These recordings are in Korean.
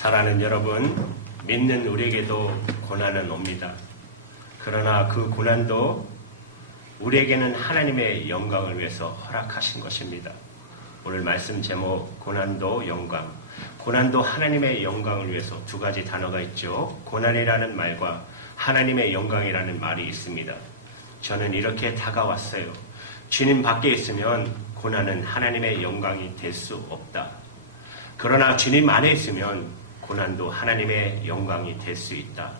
사랑하는 여러분, 믿는 우리에게도 고난은 옵니다. 그러나 그 고난도 우리에게는 하나님의 영광을 위해서 허락하신 것입니다. 오늘 말씀 제목 고난도 영광, 고난도 하나님의 영광을 위해서 두 가지 단어가 있죠. 고난이라는 말과 하나님의 영광이라는 말이 있습니다. 저는 이렇게 다가왔어요. 주님 밖에 있으면 고난은 하나님의 영광이 될 수 없다. 그러나 주님 안에 있으면 고난도 하나님의 영광이 될 수 있다.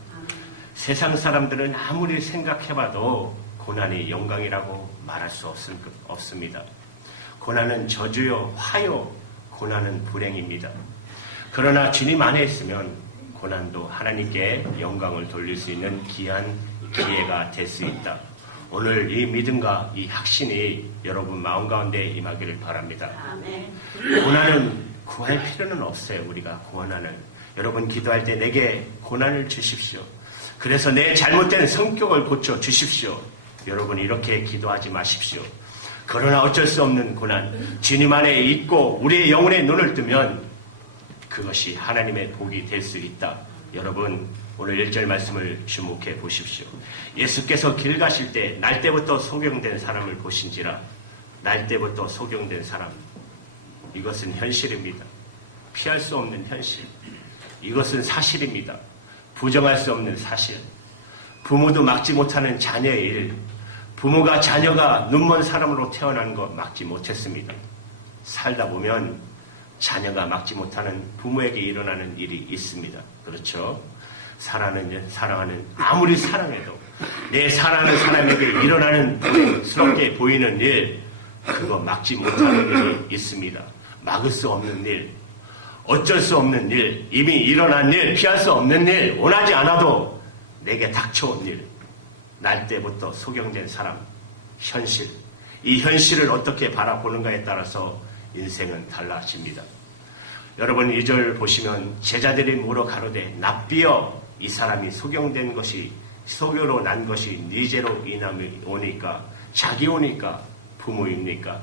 세상 사람들은 아무리 생각해봐도 고난이 영광이라고 말할 수 없습니다. 고난은 저주요, 화요, 고난은 불행입니다. 그러나 주님 안에 있으면 고난도 하나님께 영광을 돌릴 수 있는 귀한 기회가 될 수 있다. 오늘 이 믿음과 이 확신이 여러분 마음 가운데 임하기를 바랍니다. 아멘. 고난은 구할 필요는 없어요. 우리가 고난을. 여러분 기도할 때 내게 고난을 주십시오. 그래서 내 잘못된 성격을 고쳐 주십시오. 여러분 이렇게 기도하지 마십시오. 그러나 어쩔 수 없는 고난, 주님 안에 있고 우리의 영혼의 눈을 뜨면 그것이 하나님의 복이 될 수 있다. 여러분 오늘 1절 말씀을 주목해 보십시오. 예수께서 길 가실 때 날 때부터 소경된 사람을 보신지라. 날 때부터 소경된 사람, 이것은 현실입니다. 피할 수 없는 현실. 이것은 사실입니다. 부정할 수 없는 사실. 부모도 막지 못하는 자녀의 일. 부모가 자녀가 눈먼 사람으로 태어난 것 막지 못했습니다. 살다 보면 자녀가 막지 못하는 부모에게 일어나는 일이 있습니다. 그렇죠? 사랑하는 아무리 사랑해도 내 사랑하는 사람에게 일어나는 불행스럽게 보이는 일, 그거 막지 못하는 일이 있습니다. 막을 수 없는 일, 어쩔 수 없는 일, 이미 일어난 일, 피할 수 없는 일, 원하지 않아도 내게 닥쳐온 일, 날 때부터 소경된 사람, 현실. 이 현실을 어떻게 바라보는가에 따라서 인생은 달라집니다. 여러분 2절 보시면 제자들이 물어 가로되 납비여 이 사람이 소경된 것이 소교로 난 것이 네 죄로 인함이 오니까 자기 오니까 부모입니까?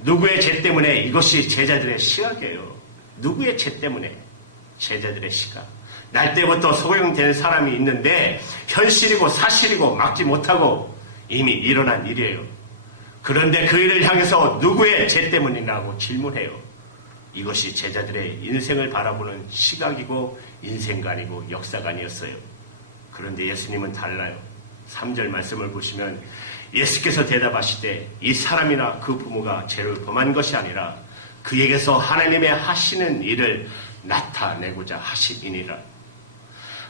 누구의 죄 때문에 이것이 제자들의 시각이에요. 누구의 죄 때문에? 제자들의 시각. 날 때부터 소경된 사람이 있는데 현실이고 사실이고 막지 못하고 이미 일어난 일이에요. 그런데 그 일을 향해서 누구의 죄 때문이라고 질문해요. 이것이 제자들의 인생을 바라보는 시각이고 인생관이고 역사관이었어요. 그런데 예수님은 달라요. 3절 말씀을 보시면 예수께서 대답하시되 이 사람이나 그 부모가 죄를 범한 것이 아니라 그에게서 하나님의 하시는 일을 나타내고자 하시니라.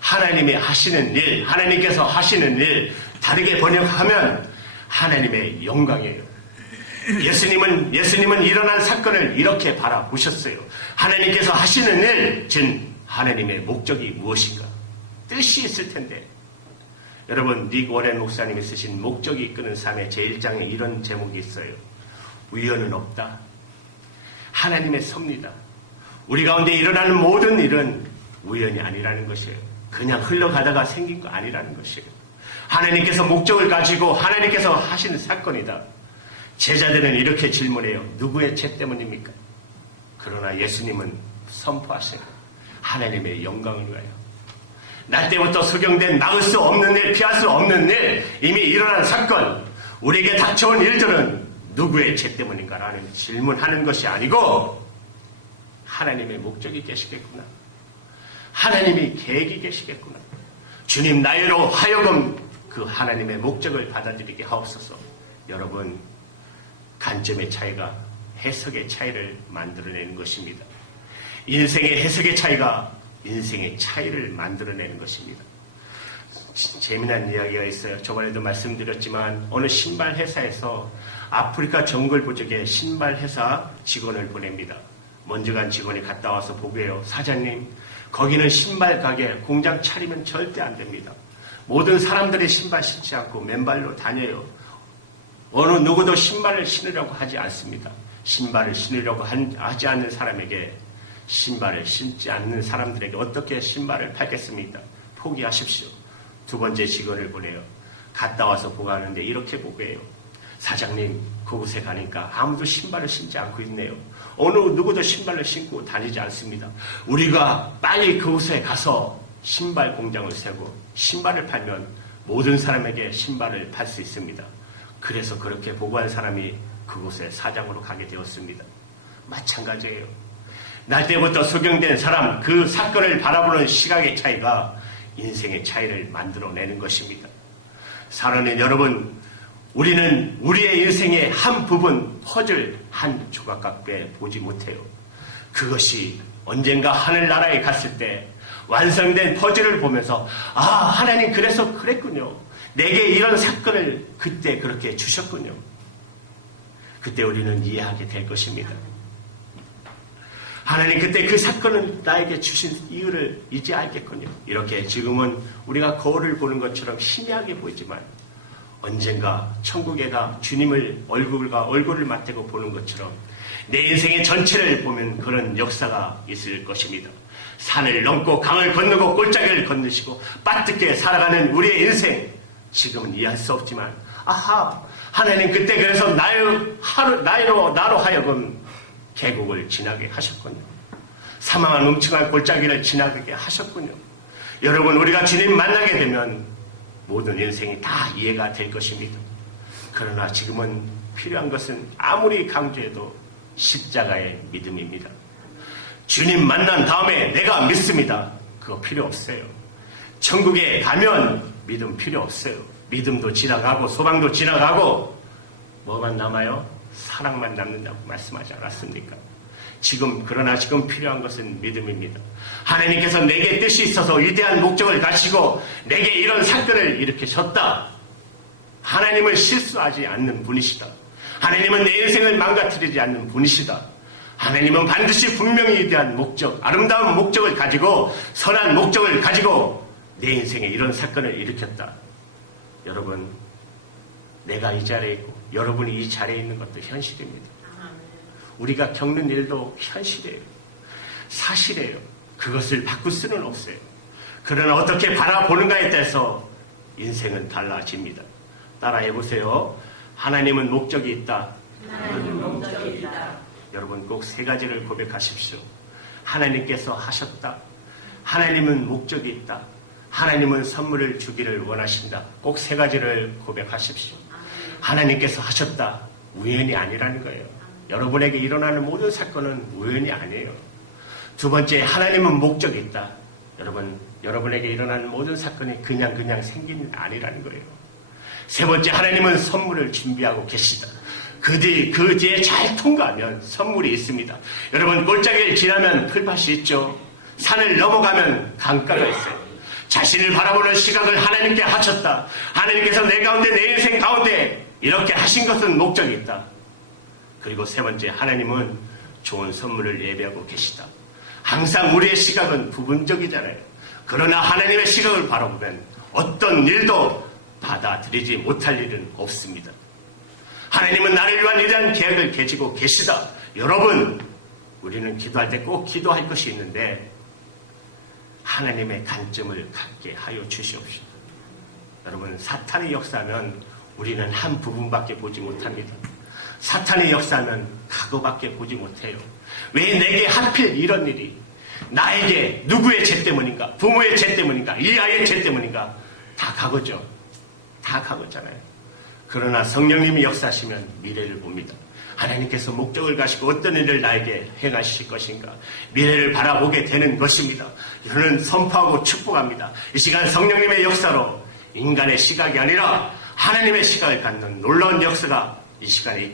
하나님의 하시는 일, 하나님께서 하시는 일, 다르게 번역하면 하나님의 영광이에요. 예수님은 일어난 사건을 이렇게 바라보셨어요. 하나님께서 하시는 일, 즉 하나님의 목적이 무엇인가? 뜻이 있을 텐데. 여러분 닉 워렌 목사님이 쓰신 목적이 이끄는 삶의 제1장에 이런 제목이 있어요. 우연은 없다. 하나님의 섭니다. 우리 가운데 일어나는 모든 일은 우연이 아니라는 것이에요. 그냥 흘러가다가 생긴 거 아니라는 것이에요. 하나님께서 목적을 가지고 하나님께서 하시는 사건이다. 제자들은 이렇게 질문해요. 누구의 죄 때문입니까? 그러나 예수님은 선포하세요. 하나님의 영광을 위하여. 날 때부터 소경된 막을 수 없는 일, 피할 수 없는 일, 이미 일어난 사건, 우리에게 닥쳐온 일들은 누구의 죄 때문인가라는 질문하는 것이 아니고 하나님의 목적이 계시겠구나. 하나님이 계획이 계시겠구나. 주님 나로 하여금 그 하나님의 목적을 받아들이게 하옵소서. 여러분 관점의 차이가 해석의 차이를 만들어내는 것입니다. 인생의 해석의 차이가 인생의 차이를 만들어내는 것입니다. 재미난 이야기가 있어요. 저번에도 말씀드렸지만 어느 신발 회사에서 아프리카 정글 부족에 신발 회사 직원을 보냅니다. 먼저 간 직원이 갔다 와서 보고해요. 사장님, 거기는 신발 가게 공장 차리면 절대 안 됩니다. 모든 사람들이 신발 신지 않고 맨발로 다녀요. 어느 누구도 신발을 신으려고 하지 않습니다. 신발을 신으려고 하지 않는 사람에게, 신발을 신지 않는 사람들에게 어떻게 신발을 팔겠습니까? 포기하십시오. 두 번째 직원을 보내요. 갔다 와서 보고하는데 이렇게 보고해요. 사장님, 그곳에 가니까 아무도 신발을 신지 않고 있네요. 어느 누구도 신발을 신고 다니지 않습니다. 우리가 빨리 그곳에 가서 신발 공장을 세고 신발을 팔면 모든 사람에게 신발을 팔 수 있습니다. 그래서 그렇게 보고한 사람이 그곳에 사장으로 가게 되었습니다. 마찬가지예요. 날 때부터 소경된 사람, 그 사건을 바라보는 시각의 차이가 인생의 차이를 만들어내는 것입니다. 사랑하는 여러분, 우리는 우리의 인생의 한 부분, 퍼즐 한 조각밖에 보지 못해요. 그것이 언젠가 하늘나라에 갔을 때 완성된 퍼즐을 보면서 하나님 그래서 그랬군요. 내게 이런 사건을 그때 그렇게 주셨군요. 그때 우리는 이해하게 될 것입니다. 하나님 그때 그 사건을 나에게 주신 이유를 이제 알겠군요. 이렇게 지금은 우리가 거울을 보는 것처럼 희미하게 보이지만 언젠가 천국에 가 주님을 얼굴과 얼굴을 맞대고 보는 것처럼 내 인생의 전체를 보면 그런 역사가 있을 것입니다. 산을 넘고 강을 건너고 골짜기를 건너시고 빠뜨게 살아가는 우리의 인생, 지금은 이해할 수 없지만 하나님 그때 그래서 나로 하여금 계곡을 지나게 하셨군요. 사망한 음침한 골짜기를 지나게 하셨군요. 여러분, 우리가 주님 만나게 되면 모든 인생이 다 이해가 될 것입니다. 그러나 지금은 필요한 것은 아무리 강조해도 십자가의 믿음입니다. 주님 만난 다음에 내가 믿습니다. 그거 필요 없어요. 천국에 가면 믿음 필요 없어요. 믿음도 지나가고 소망도 지나가고 뭐만 남아요? 사랑만 남는다고 말씀하지 않았습니까? 그러나 지금 필요한 것은 믿음입니다. 하나님께서 내게 뜻이 있어서 위대한 목적을 가지고 내게 이런 사건을 일으키셨다. 하나님은 실수하지 않는 분이시다. 하나님은 내 인생을 망가뜨리지 않는 분이시다. 하나님은 반드시 분명히 위대한 목적, 아름다운 목적을 가지고 선한 목적을 가지고 내 인생에 이런 사건을 일으켰다. 여러분, 내가 이 자리에 있고 여러분이 이 자리에 있는 것도 현실입니다. 우리가 겪는 일도 현실이에요. 사실이에요. 그것을 바꿀 수는 없어요. 그러나 어떻게 바라보는가에 따라서 인생은 달라집니다. 따라해보세요. 하나님은 목적이 있다. 하나님은 목적이 있다. 여러분 꼭 세 가지를 고백하십시오. 하나님께서 하셨다. 하나님은 목적이 있다. 하나님은 선물을 주기를 원하신다. 꼭 세 가지를 고백하십시오. 하나님께서 하셨다. 우연이 아니라는 거예요. 여러분에게 일어나는 모든 사건은 우연이 아니에요. 두 번째, 하나님은 목적이 있다. 여러분에게 일어나는 모든 사건이 그냥 생기는 게 아니라는 거예요. 세 번째, 하나님은 선물을 준비하고 계시다. 그 뒤에 잘 통과하면 선물이 있습니다. 여러분, 골짜기를 지나면 풀밭이 있죠. 산을 넘어가면 강가가 있어요. 자신을 바라보는 시각을 하나님께 하셨다. 하나님께서 내 가운데, 내 인생 가운데 이렇게 하신 것은 목적이 있다. 그리고 세 번째, 하나님은 좋은 선물을 예배하고 계시다. 항상 우리의 시각은 부분적이잖아요. 그러나 하나님의 시각을 바라보면 어떤 일도 받아들이지 못할 일은 없습니다. 하나님은 나를 위한 위대한 계획을 가지고 계시다. 여러분, 우리는 기도할 때 꼭 기도할 것이 있는데 하나님의 관점을 갖게 하여 주시옵시고. 여러분, 사탄이 역사하면 우리는 한 부분밖에 보지 못합니다. 사탄이 역사하면 과거밖에 보지 못해요. 왜 내게 하필 이런 일이, 나에게 누구의 죄 때문인가, 부모의 죄 때문인가, 이 아이의 죄 때문인가, 다 과거죠. 다 과거잖아요. 그러나 성령님이 역사하시면 미래를 봅니다. 하나님께서 목적을 가지고 어떤 일을 나에게 행하실 것인가, 미래를 바라보게 되는 것입니다. 저는 선포하고 축복합니다. 이 시간 성령님의 역사로 인간의 시각이 아니라 하나님의 시각을 갖는 놀라운 역사가 이 시간에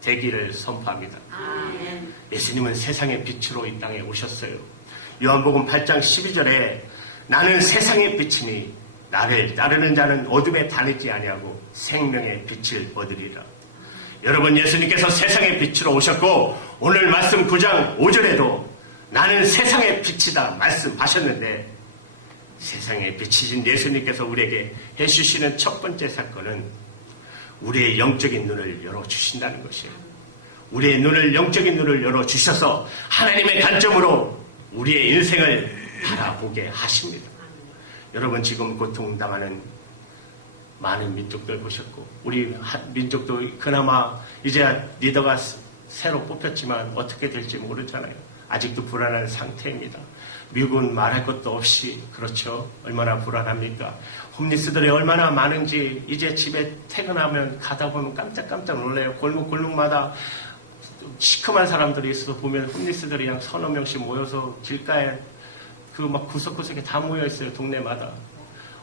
되기를 선포합니다. 아멘. 예수님은 세상의 빛으로 이 땅에 오셨어요. 요한복음 8장 12절에 나는 세상의 빛이니 나를 따르는 자는 어둠에 다니지 아니하고 생명의 빛을 얻으리라. 여러분, 예수님께서 세상의 빛으로 오셨고 오늘 말씀 9장 5절에도 나는 세상의 빛이다 말씀하셨는데, 세상의 빛이신 예수님께서 우리에게 해주시는 첫 번째 사건은 우리의 영적인 눈을 열어주신다는 것이에요. 우리의 영적인 눈을 열어주셔서 하나님의 관점으로 우리의 인생을 바라보게 하십니다. 여러분, 지금 고통당하는 많은 민족들 보셨고, 우리 민족도 그나마 이제 리더가 새로 뽑혔지만 어떻게 될지 모르잖아요. 아직도 불안한 상태입니다. 미국은 말할 것도 없이 그렇죠. 얼마나 불안합니까? 홈리스들이 얼마나 많은지 이제 집에 퇴근하면 가다 보면 깜짝깜짝 놀래요. 골목마다 시커먼 사람들이 있어서 보면 홈리스들이 그냥 서너 명씩 모여서 길가에 그 막 구석구석에 다 모여 있어요. 동네마다.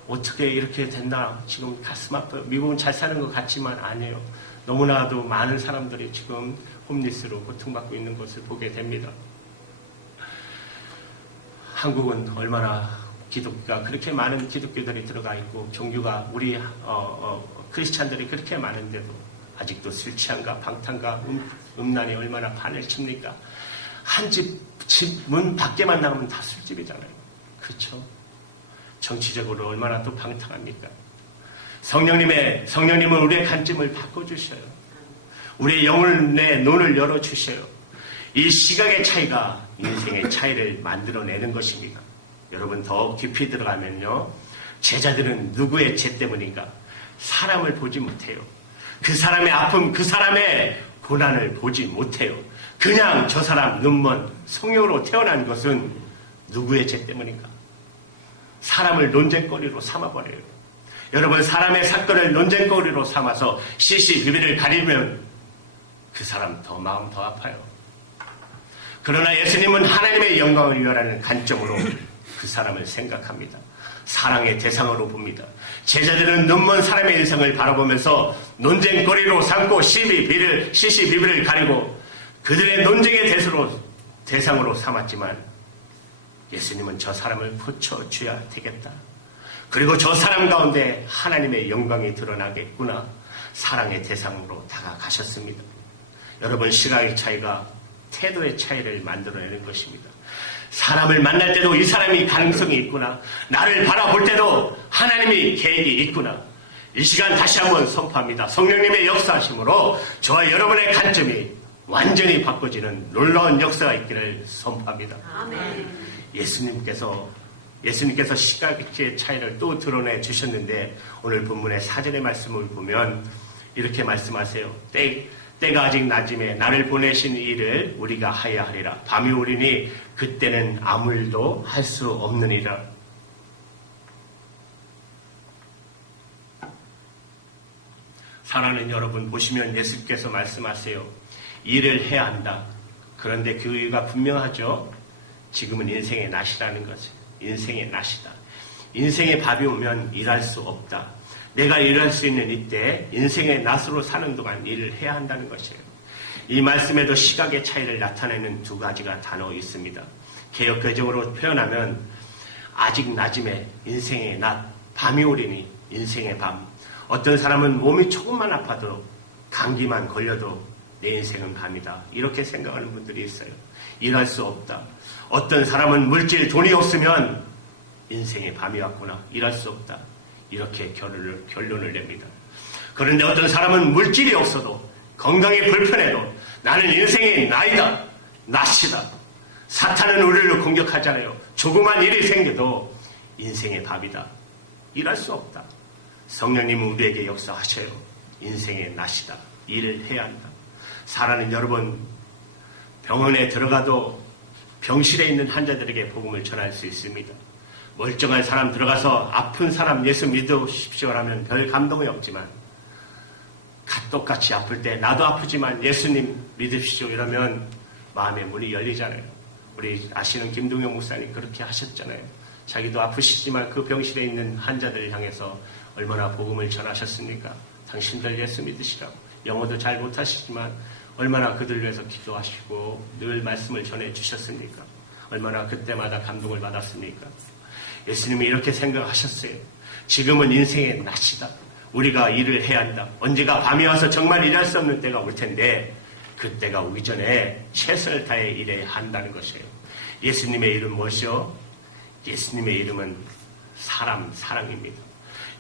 어떻게 이렇게 됐나 지금 가슴 아파요. 미국은 잘 사는 것 같지만 아니에요. 너무나도 많은 사람들이 지금 홈리스로 고통받고 있는 것을 보게 됩니다. 한국은 얼마나 기독교가 그렇게 많은 기독교들이 들어가 있고 종교가 우리 크리스찬들이 그렇게 많은데도 아직도 술 취함과 방탕과 음란이 얼마나 판을 칩니까? 한 집 문 밖에만 나오면 다 술집이잖아요. 그렇죠? 정치적으로 얼마나 또 방탕합니까? 성령님은 우리의 관점을 바꿔주셔요. 우리의 영혼의 눈을 열어주셔요. 이 시각의 차이가 인생의 차이를 만들어내는 것입니다. 여러분 더 깊이 들어가면요. 제자들은 누구의 죄 때문인가? 사람을 보지 못해요. 그 사람의 아픔, 그 사람의 고난을 보지 못해요. 그냥 저 사람 눈먼 성령으로 태어난 것은 누구의 죄 때문인가? 사람을 논쟁거리로 삼아버려요. 여러분 사람의 사건을 논쟁거리로 삼아서 시시비비를 가리면 그 사람 마음 더 아파요. 그러나 예수님은 하나님의 영광을 위하라는 관점으로 그 사람을 생각합니다. 사랑의 대상으로 봅니다. 제자들은 눈먼 사람의 인생을 바라보면서 논쟁거리로 삼고 시시비비를 가리고 그들의 논쟁의 대상으로 삼았지만 예수님은 저 사람을 고쳐줘야 되겠다. 그리고 저 사람 가운데 하나님의 영광이 드러나겠구나. 사랑의 대상으로 다가가셨습니다. 여러분 시각의 차이가 태도의 차이를 만들어내는 것입니다. 사람을 만날 때도 이 사람이 가능성이 있구나. 나를 바라볼 때도 하나님의 계획이 있구나. 이 시간 다시 한번 선포합니다. 성령님의 역사하심으로 저와 여러분의 관점이 완전히 바꿔지는 놀라운 역사가 있기를 선포합니다. 아멘. 예수님께서 시각의 차이를 또 드러내 주셨는데 오늘 본문의 4절의 말씀을 보면 이렇게 말씀하세요. 때가 아직 낮음에 나를 보내신 일을 우리가 하야 하리라. 밤이 오리니 그때는 아무 일도 할 수 없느니라. 사랑하는 여러분 보시면 예수께서 말씀하세요. 일을 해야 한다. 그런데 그 이유가 분명하죠. 지금은 인생의 낫이라는 거지. 인생의 낫이다. 인생의 밥이 오면 일할 수 없다. 내가 일할 수 있는 이때 인생의 낫으로 사는 동안 일을 해야 한다는 것이에요. 이 말씀에도 시각의 차이를 나타내는 두 가지가 단어 있습니다. 개역개정으로 표현하면 아직 낮음에 인생의 낮, 밤이 오리니 인생의 밤. 어떤 사람은 몸이 조금만 아파도 감기만 걸려도 내 인생은 밤이다. 이렇게 생각하는 분들이 있어요. 일할 수 없다. 어떤 사람은 물질 돈이 없으면 인생의 밤이 왔구나. 일할 수 없다. 이렇게 결론을 냅니다. 그런데 어떤 사람은 물질이 없어도 건강이 불편해도 나는 인생의 나이다. 낫이다. 사탄은 우리를 공격하잖아요. 조그만 일이 생겨도 인생의 밥이다. 일할 수 없다. 성령님은 우리에게 역사하셔요. 인생의 낫이다. 일을 해야 한다. 사랑하는 여러분, 병원에 들어가도 병실에 있는 환자들에게 복음을 전할 수 있습니다. 멀쩡한 사람 들어가서 아픈 사람 예수 믿으십시오라면 별 감동이 없지만 똑같이 아플 때 나도 아프지만 예수님 믿으십시오 이러면 마음의 문이 열리잖아요. 우리 아시는 김동영 목사님 그렇게 하셨잖아요. 자기도 아프시지만 그 병실에 있는 환자들을 향해서 얼마나 복음을 전하셨습니까? 당신들 예수 믿으시라고. 영어도 잘 못하시지만 얼마나 그들 위해서 기도하시고 늘 말씀을 전해주셨습니까? 얼마나 그때마다 감동을 받았습니까? 예수님이 이렇게 생각하셨어요. 지금은 인생의 낫이다. 우리가 일을 해야 한다. 언제가 밤이 와서 정말 일할 수 없는 때가 올 텐데 그때가 오기 전에 최선을 다해 일해야 한다는 것이에요. 예수님의 이름 무엇이요? 예수님의 이름은 사랑입니다.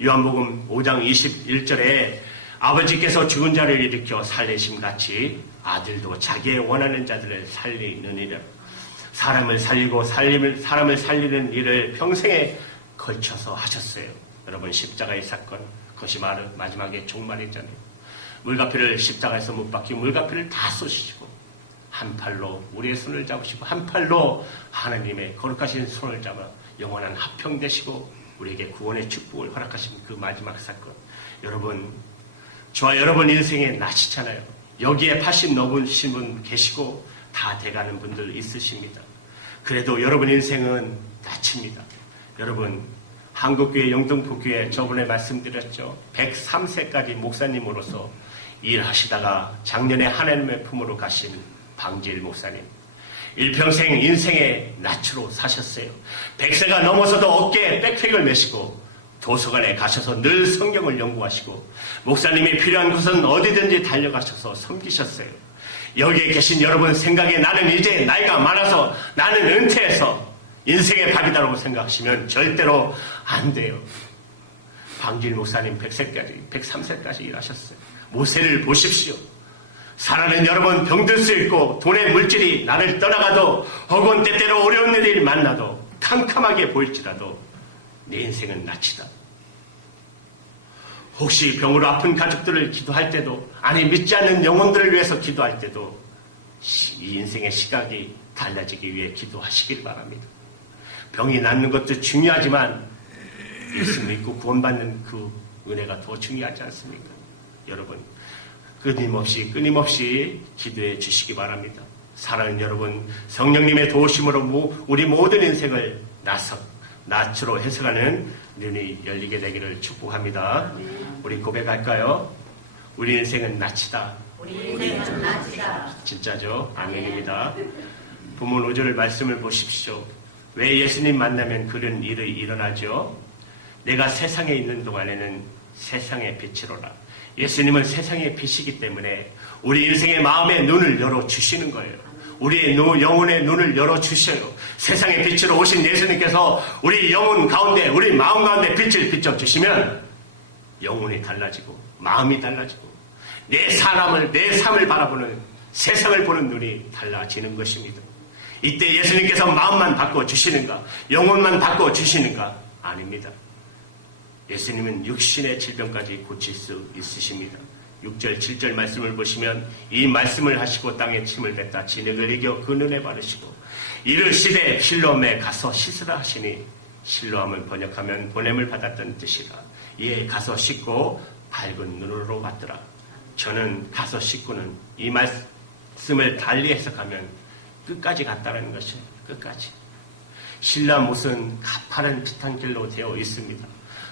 요한복음 5장 21절에 아버지께서 죽은 자를 일으켜 살리심 같이 아들도 자기의 원하는 자들을 살리느니라. 사람을 살리고 사람을 살리는 일을 평생에 걸쳐서 하셨어요. 여러분 십자가의 사건 그것이 마지막에 종말이잖아요. 물가피를 십자가에서 못 박히고 물가피를 다 쏘시고 한 팔로 우리의 손을 잡으시고 한 팔로 하나님의 거룩하신 손을 잡아 영원한 화평되시고 우리에게 구원의 축복을 허락하신 그 마지막 사건. 여러분, 저와 여러분 인생에 나시잖아요. 여기에 80 넘으신 분 계시고 다 돼가는 분들 있으십니다. 그래도 여러분 인생은 나칩니다. 여러분, 한국교회 영등포교회 저번에 말씀드렸죠. 103세까지 목사님으로서 일하시다가 작년에 하나님의 품으로 가신 방지일 목사님. 일평생 인생의 낯으로 사셨어요. 100세가 넘어서도 어깨에 백팩을 메시고 도서관에 가셔서 늘 성경을 연구하시고 목사님이 필요한 곳은 어디든지 달려가셔서 섬기셨어요. 여기에 계신 여러분 생각에 나는 이제 나이가 많아서 나는 은퇴해서 인생의 밥이다라고 생각하시면 절대로 안 돼요. 방길 목사님 100세까지, 103세까지 일하셨어요. 모세를 보십시오. 살아는 여러 번 병들 수 있고 돈의 물질이 나를 떠나가도 혹은 때때로 어려운 일을 만나도 캄캄하게 보일지라도 내 인생은 낯이다. 혹시 병으로 아픈 가족들을 기도할 때도 아니 믿지 않는 영혼들을 위해서 기도할 때도 이 인생의 시각이 달라지기 위해 기도하시길 바랍니다. 병이 낫는 것도 중요하지만 예수 믿고 구원받는 그 은혜가 더 중요하지 않습니까? 여러분 끊임없이 기도해 주시기 바랍니다. 사랑하는 여러분, 성령님의 도우심으로 우리 모든 인생을 낯으로 해석하는 눈이 열리게 되기를 축복합니다. 우리 고백할까요? 우리 인생은 낯이다. 우리 인생은 낯이다. 진짜죠? 아멘입니다. 본문 5절 말씀을 보십시오. 왜 예수님 만나면 그런 일이 일어나죠? 내가 세상에 있는 동안에는 세상의 빛이로라. 예수님은 세상의 빛이기 때문에 우리 인생의 마음의 눈을 열어주시는 거예요. 우리의 영혼의 눈을 열어주셔요. 세상의 빛으로 오신 예수님께서 우리 영혼 가운데, 우리 마음 가운데 빛을 비춰주시면 영혼이 달라지고 마음이 달라지고 내 삶을 바라보는 세상을 보는 눈이 달라지는 것입니다. 이때 예수님께서 마음만 바꿔주시는가? 영혼만 바꿔주시는가? 아닙니다. 예수님은 육신의 질병까지 고칠 수 있으십니다. 6절, 7절 말씀을 보시면 이 말씀을 하시고 땅에 침을 뱉다 진흙을 이겨 그 눈에 바르시고 이르시되 실로암에 가서 씻으라 하시니 실로암을 번역하면 보냄을 받았던 뜻이라. 이에 가서 씻고 밝은 눈으로 받더라. 저는 가서 씻고는 이 말씀을 달리 해석하면 끝까지 갔다는 것이에요. 끝까지. 실로암 옷은 가파른 피탄길로 되어 있습니다.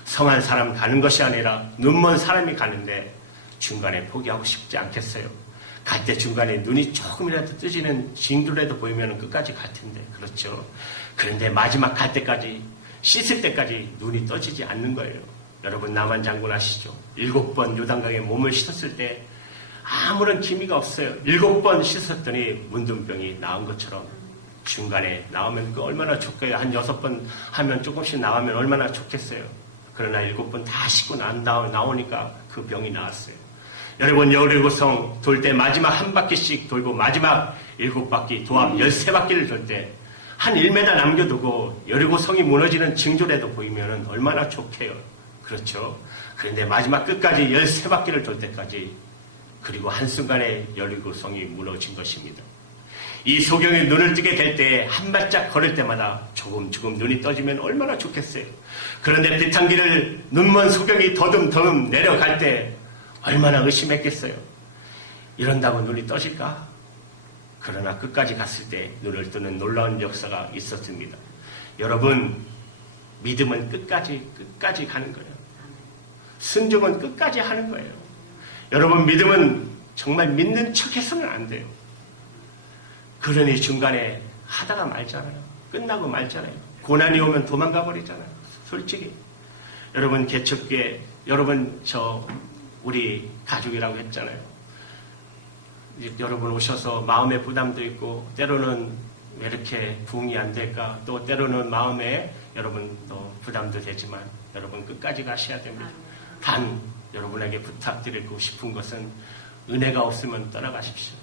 성한 사람 가는 것이 아니라 눈먼 사람이 가는데 중간에 포기하고 싶지 않겠어요. 갈 때 중간에 눈이 조금이라도 뜨지는 징조라도 보이면 끝까지 갈 텐데, 그렇죠? 그런데 마지막 갈 때까지, 씻을 때까지 눈이 떠지지 않는 거예요. 여러분 남한 장군 아시죠? 7번 요단강에 몸을 씻었을 때 아무런 기미가 없어요. 7번 씻었더니 문둥병이 나은 것처럼 중간에 나오면 그 얼마나 좋게요. 한 6번 하면 조금씩 나가면 얼마나 좋겠어요. 그러나 7번 다 씻고 나오니까 그 병이 나았어요. 여러분 여리고성 돌 때 마지막 한 바퀴씩 돌고 마지막 7바퀴 도합 13바퀴를 돌 때 한 1m 남겨두고 여리고성이 무너지는 징조라도 보이면 얼마나 좋게요. 그렇죠. 그런데 마지막 끝까지 13바퀴를 돌 때까지 그리고 한순간에 여리고성이 무너진 것입니다. 이 소경이 눈을 뜨게 될 때 한 발짝 걸을 때마다 조금 눈이 떠지면 얼마나 좋겠어요. 그런데 비탄길을 눈먼 소경이 더듬더듬 내려갈 때 얼마나 의심했겠어요. 이런다고 눈이 떠질까? 그러나 끝까지 갔을 때 눈을 뜨는 놀라운 역사가 있었습니다. 여러분 믿음은 끝까지 가는 거예요. 순종은 끝까지 하는 거예요. 여러분 믿음은 정말 믿는 척해서는 안 돼요. 그러니 중간에 하다가 말잖아요. 끝나고 말잖아요. 고난이 오면 도망가 버리잖아요. 솔직히 여러분 개척교회 여러분 우리 가족이라고 했잖아요. 여러분 오셔서 마음의 부담도 있고 때로는 왜 이렇게 부응이 안 될까? 또 때로는 마음에 여러분 또 부담도 되지만 여러분 끝까지 가셔야 됩니다. 단 여러분에게 부탁드리고 싶은 것은 은혜가 없으면 떠나가십시오.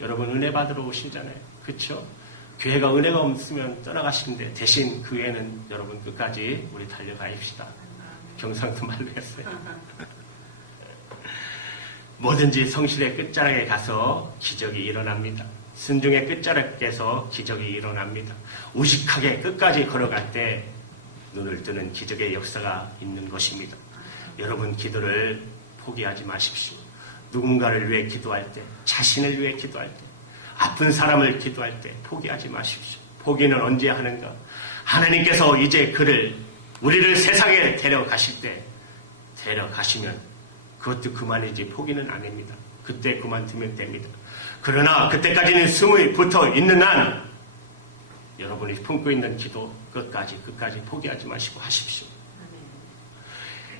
여러분 은혜 받으러 오시잖아요. 그렇죠? 교회가 은혜가 없으면 떠나가시는데 대신 그 외에는 여러분 끝까지 우리 달려가입시다. 경상도 말로 했어요. 뭐든지 성실의 끝자락에 가서 기적이 일어납니다. 순종의 끝자락에서 기적이 일어납니다. 우직하게 끝까지 걸어갈 때 눈을 뜨는 기적의 역사가 있는 것입니다. 여러분 기도를 포기하지 마십시오. 누군가를 위해 기도할 때, 자신을 위해 기도할 때, 아픈 사람을 기도할 때 포기하지 마십시오. 포기는 언제 하는가? 하나님께서 이제 우리를 세상에 데려가실 때 데려가시면 그것도 그만이지 포기는 안 합니다. 그때 그만두면 됩니다. 그러나 그때까지는 숨이 붙어 있는 한 여러분이 품고 있는 기도 끝까지 포기하지 마시고 하십시오.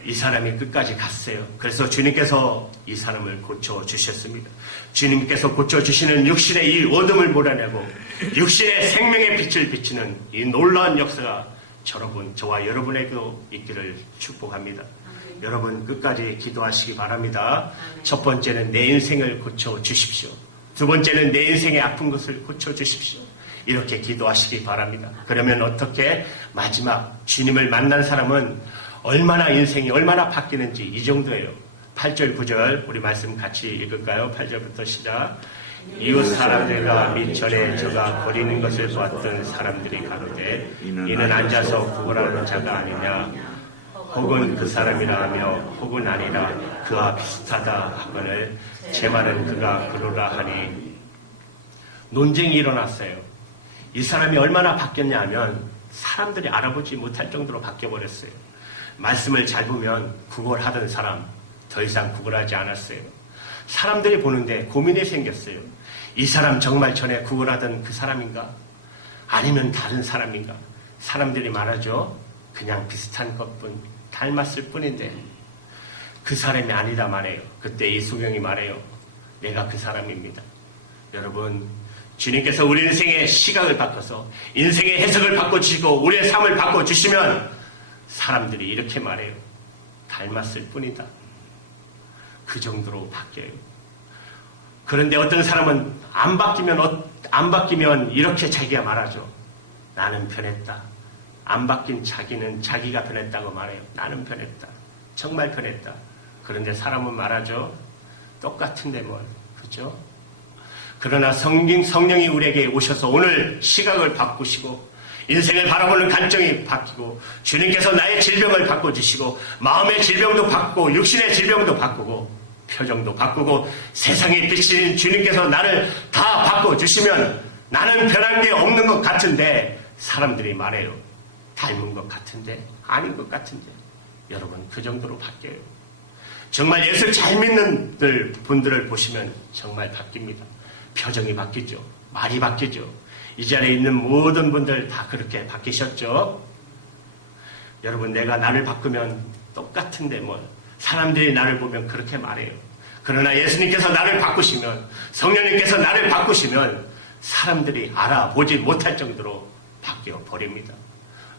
이 사람이 끝까지 갔어요. 그래서 주님께서 이 사람을 고쳐주셨습니다. 주님께서 고쳐주시는 육신의 이 어둠을 몰아내고 육신의 생명의 빛을 비치는 이 놀라운 역사가 저와 여러분에게도 있기를 축복합니다. 여러분 끝까지 기도하시기 바랍니다. 첫 번째는 내 인생을 고쳐주십시오. 두 번째는 내 인생의 아픈 것을 고쳐주십시오. 이렇게 기도하시기 바랍니다. 그러면 어떻게 마지막 주님을 만난 사람은 인생이 얼마나 바뀌는지 이 정도예요. 8절 9절 우리 말씀 같이 읽을까요? 8절부터 시작. 이웃 사람들과 및 전에 저가 버리는 것을 보았던 사람들이 가로되 이는 앉아서 구걸하는 자가 아니냐, 혹은 그 사람이라 하며 혹은 아니라 그와 비슷하다 하거늘 제 말은 그가 그러라 하니. 논쟁이 일어났어요. 이 사람이 얼마나 바뀌었냐 하면 사람들이 알아보지 못할 정도로 바뀌어버렸어요. 말씀을 잘 보면 구걸하던 사람 더 이상 구걸하지 않았어요. 사람들이 보는데 고민이 생겼어요. 이 사람 정말 전에 구걸하던 그 사람인가? 아니면 다른 사람인가? 사람들이 말하죠. 그냥 비슷한 것뿐, 닮았을 뿐인데 그 사람이 아니다 말해요. 그때 이수경이 말해요. 내가 그 사람입니다. 여러분, 주님께서 우리 인생의 시각을 바꿔서 인생의 해석을 바꿔주시고 우리의 삶을 바꿔주시면 사람들이 이렇게 말해요. 닮았을 뿐이다. 그 정도로 바뀌어요. 그런데 어떤 사람은 안 바뀌면 이렇게 자기가 말하죠. 나는 변했다. 안 바뀐 자기는 자기가 변했다고 말해요. 나는 변했다. 정말 변했다. 그런데 사람은 말하죠. 똑같은데 뭘. 그죠? 그러나 성령이 우리에게 오셔서 오늘 시각을 바꾸시고 인생을 바라보는 관점이 바뀌고 주님께서 나의 질병을 바꿔주시고 마음의 질병도 바꾸고 육신의 질병도 바꾸고 표정도 바꾸고 세상에 비치는 주님께서 나를 다 바꿔주시면 나는 변한 게 없는 것 같은데 사람들이 말해요. 닮은 것 같은데 아닌 것 같은데. 여러분 그 정도로 바뀌어요. 정말 예수를 잘 믿는 분들을 보시면 정말 바뀝니다. 표정이 바뀌죠. 말이 바뀌죠. 이 자리에 있는 모든 분들 다 그렇게 바뀌셨죠? 여러분 내가 나를 바꾸면 똑같은데 뭘. 사람들이 나를 보면 그렇게 말해요. 그러나 예수님께서 나를 바꾸시면 성령님께서 나를 바꾸시면 사람들이 알아보지 못할 정도로 바뀌어 버립니다.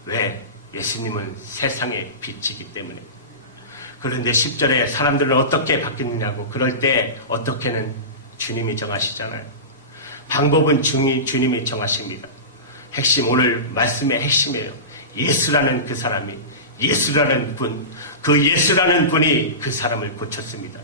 왜? 예수님은 세상의 빛이기 때문에. 그런데 10절에 사람들은 어떻게 바뀌느냐고 그럴 때 어떻게는 주님이 정하시잖아요. 방법은 주님이 정하십니다. 핵심, 오늘 말씀의 핵심이에요. 예수라는 그 사람이, 예수라는 분, 그 예수라는 분이 그 사람을 고쳤습니다.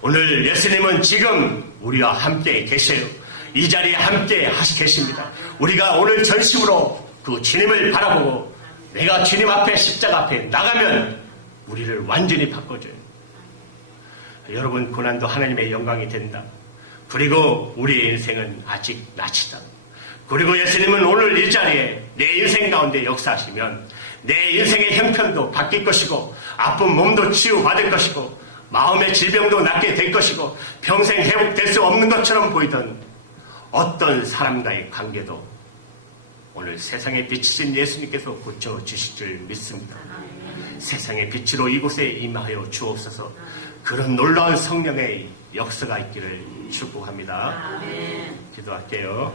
오늘 예수님은 지금 우리와 함께 계셔요. 이 자리에 함께 계십니다. 우리가 오늘 전심으로 그 주님을 바라보고 내가 주님 앞에 십자가 앞에 나가면 우리를 완전히 바꿔줘요. 여러분 고난도 하나님의 영광이 된다. 그리고 우리의 인생은 아직 낯이다. 그리고 예수님은 오늘 이 자리에 내 인생 가운데 역사하시면 내 인생의 형편도 바뀔 것이고 아픈 몸도 치유받을 것이고 마음의 질병도 낫게 될 것이고 평생 회복될 수 없는 것처럼 보이던 어떤 사람과의 관계도 오늘 세상에 비치신 예수님께서 고쳐주실 줄 믿습니다. 세상의 빛으로 이곳에 임하여 주옵소서. 그런 놀라운 성령의 역사가 있기를 축복합니다. 기도할게요.